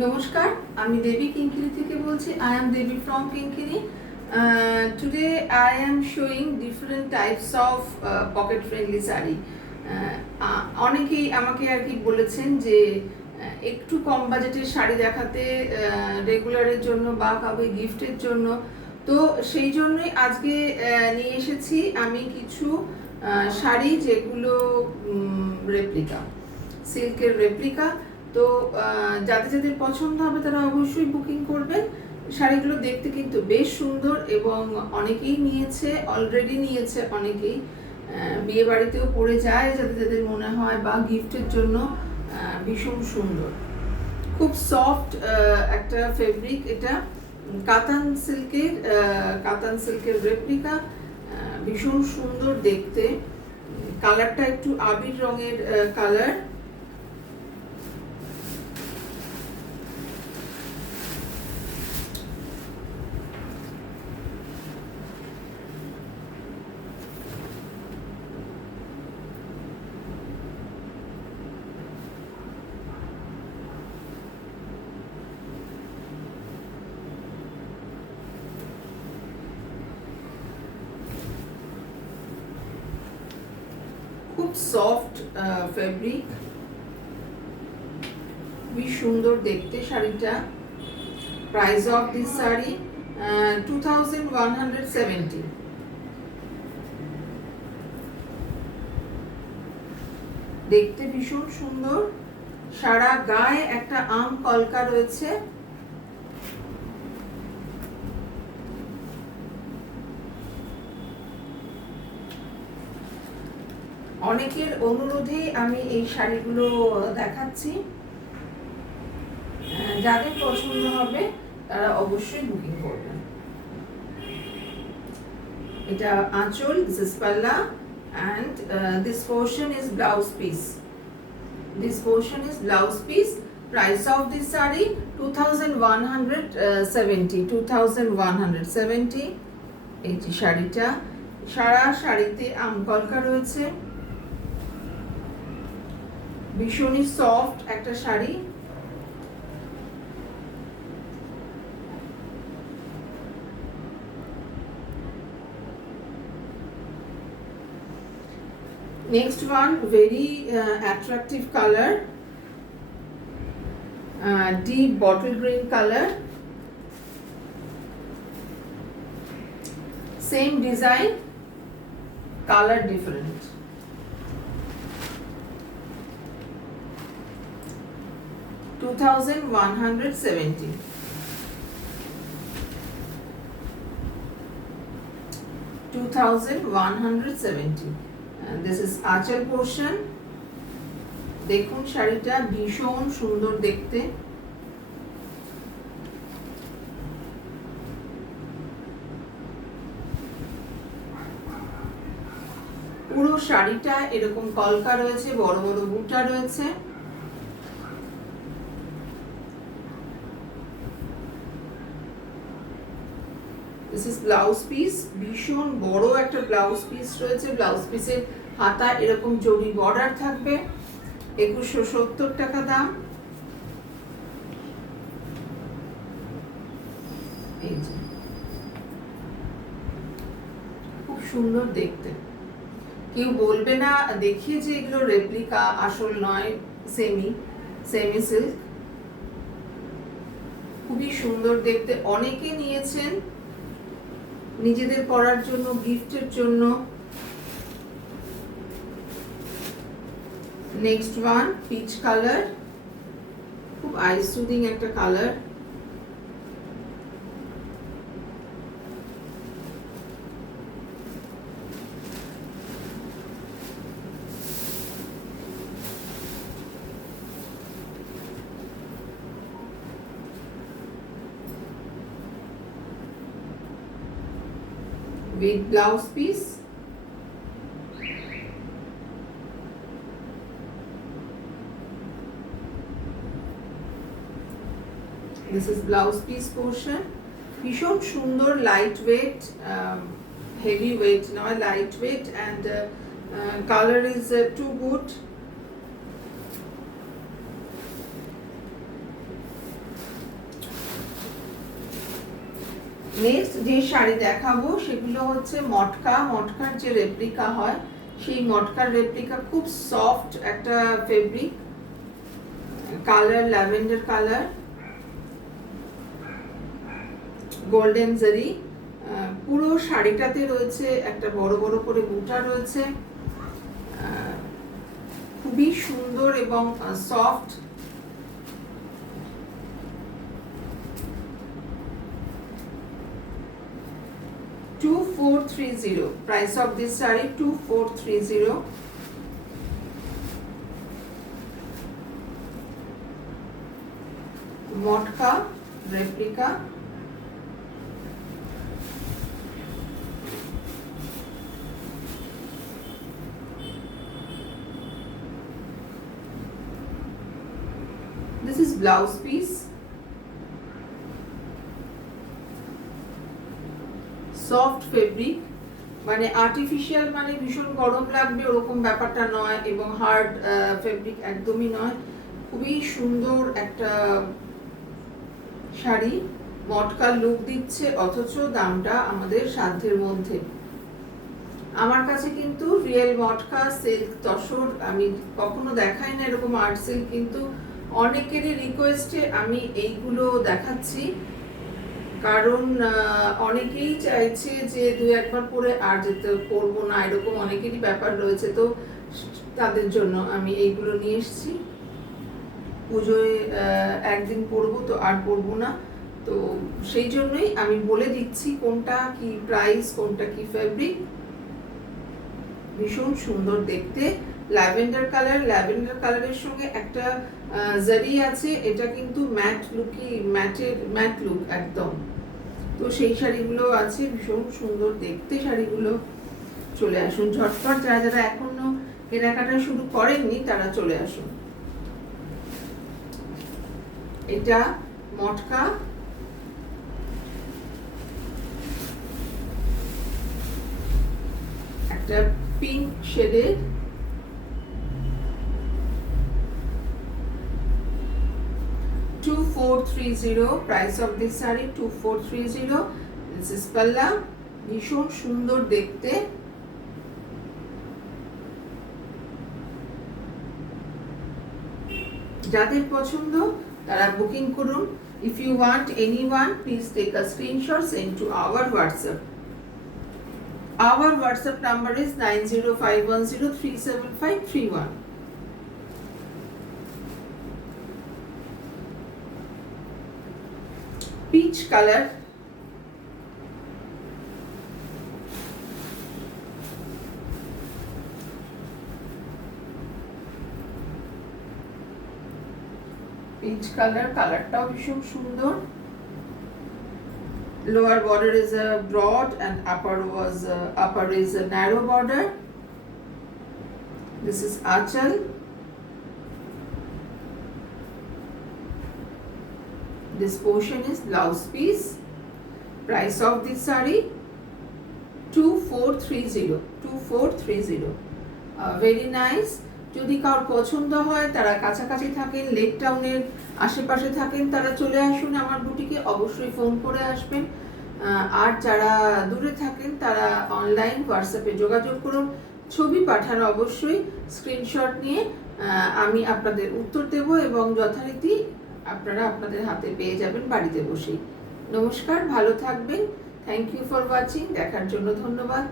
নমস্কার, আমি দেবী কিঙ্কিনি থেকে বলছি। I am Devi from Kinkini. Today I am showing different types of pocket friendly sari. অনেকেই আমাকে আর কি বলেছেন যে একটু কম বাজেটের শাড়ি দেখাতে, রেগুলারের জন্য বা কাউকে গিফটের জন্য। তো সেই জন্যই আজকে নিয়ে এসেছি আমি কিছু শাড়ি যেগুলো রেপ্লিকা, সিল্কের রেপ্লিকা। তো যাদের যাদের পছন্দ হবে তারা অবশ্যই বুকিং করবেন। শাড়িগুলো দেখতে কিন্তু বেশ সুন্দর এবং অনেকেই নিয়েছে, অলরেডি নিয়েছে অনেকেই, বিয়ে বাড়িতেও পরে যায় যাদের যাদের মনে হয়, বা গিফটের জন্য ভীষণ সুন্দর। খুব সফট একটা ফেব্রিক, এটা কাতান সিল্কের রেপ্লিকা, ভীষণ সুন্দর দেখতে। কালারটা একটু আবির রঙের কালার। খুব সফট ফেব্রিক, খুবই সুন্দর দেখতে শাড়িটা। Price of this sari 2170। দেখতে ভীষণ সুন্দর, সারা গায়ে একটা আম কলকা রয়েছে। অনেকের অনুরোধে আমি এই শাড়িগুলো দেখাচ্ছি। যাদের পছন্দ হবে তারা অবশ্যই বুকিং করবেন। এটা আঁচল, দিস ইজ পাল্লা, and this portion is blouse piece. This portion is blouse piece. Price of this saree 2170. এই যে শাড়িটা, সারা শাড়িতে আম কলকা রয়েছে, ভীষণই সফট একটা sari. Next one, very attractive color, deep bottle green color, same design, color different. $2170. $2170. And this is আঁচল portion. দেখুন শাড়িটা ভীষণ সুন্দর দেখতে। পুরো শাড়িটা এরকম কলকা রয়েছে, বড় বড় বুটা রয়েছে। This is ব্লাউজ পিস, ভীষণ বড় একটা ব্লাউজ পিস রয়েছে। ব্লাউজ পিসের হাতা এরকম জরি বর্ডার থাকবে। 2170 টাকা দাম। এই যে খুব সুন্দর দেখতে। কেউ বলবে না দেখিয়ে যে এগুলো রেপ্লিকা, আসল নয়, সেমি সিল্ক। খুবই সুন্দর দেখতে, অনেকে নিয়েছেন নিজেদের পরার জন্য, গিফটের জন্য। নেক্সট ওয়ান, পিচ কালার, খুব আই সুদিং একটা colour. With blouse piece. This is blouse piece portion. ভীষণ সুন্দর, লাইট ওয়েট, হেভি ওয়েট নয়, light weight, and color is too good. Next যে শাড়ি দেখাবো সেগুলো হচ্ছে মটকার যে রেপ্লিকা হয় সেই মটকার রেপ্লিকা, খুব সফট একটা fabric, colour lavender colour, golden জারি। পুরো শাড়িটাতে রয়েছে একটা বড় বড় করে বুটা রয়েছে, খুবই সুন্দর এবং soft. $2430 price of this saree, 2430। Matka replica, this is blouse piece, soft fabric, মানে আর্টিফিশিয়াল মানে ভীষণ গরম লাগবে ওরকম ব্যাপারটা নয়, এবং হার্ড ফেব্রিক একদমই নয়, খুবই সুন্দর একটা শাড়ি, মটকার লুক দিচ্ছে, অথচ দামটা আমাদের সাধ্যের মধ্যে। আমার কাছে কিন্তু রিয়েল মটকা সিল্ক তসর আমি কখনো দেখাই না এরকম আর্ট সিল্ক, কিন্তু অনেকেরই রিকোয়েস্টে আমি এইগুলো দেখাচ্ছি, কারণ অনেকেই চাইছে যে দু একবার পরে আর যেতে পরবো না, এরকম অনেকেরই ব্যাপার রয়েছে, তো তাদের জন্য আমি এইগুলো নিয়ে এসেছি। পুজোয় একদিন পরবো তো আর পরবো না, তো সেই জন্যই আমি বলে দিচ্ছি কোনটা কি প্রাইস, কোনটা কি ফেব্রিক। ভীষণ সুন্দর দেখতে, ল্যাভেন্ডার কালারের সঙ্গে একটা জারি আছে, এটা কিন্তু ম্যাট লুক একদম। তো সেই শাড়িগুলো আছে, ভীষণ সুন্দর দেখতে শাড়িগুলো। চলে আসুন ঝটপট, যারা এখনো কেনাকাটা শুরু করেননি তারা চলে আসুন। এটা মটকা, একটা পিঙ্ক শেডের, $2430 price of this saree, 2430। This is পাল্লা, ভীষণ সুন্দর দেখতে। যাদের পছন্দ তারা বুকিং করুন। If you want anyone, please take a screenshot, send to our WhatsApp. Our WhatsApp number is 9051037531। Peach color, কালারটাও ভীষণ সুন্দর। Lower border is a broad and upper is a narrow border. This is achal. This portion is blouse piece. Price of this saree, 2430। Very nice. যদি কারোর পছন্দ হয়, তারা কাছাকাছি থাকেন, লেক টাউনের আশেপাশে থাকেন, তারা চলে আসুন আমার বুটিকে, অবশ্যই ফোন করে আসবেন। আর যারা দূরে থাকেন তারা অনলাইন হোয়াটসঅ্যাপে যোগাযোগ করুন, ছবি পাঠান অবশ্যই, স্ক্রিনশট নিয়ে আমি আপনাদের উত্তর দেব, এবং যথারীতি আপনারা আপনাদের হাতে পেয়ে যাবেন বাড়িতে বসেই। নমস্কার, ভালো থাকবেন। থ্যাংক ইউ ফর ওয়াচিং, দেখার জন্য ধন্যবাদ।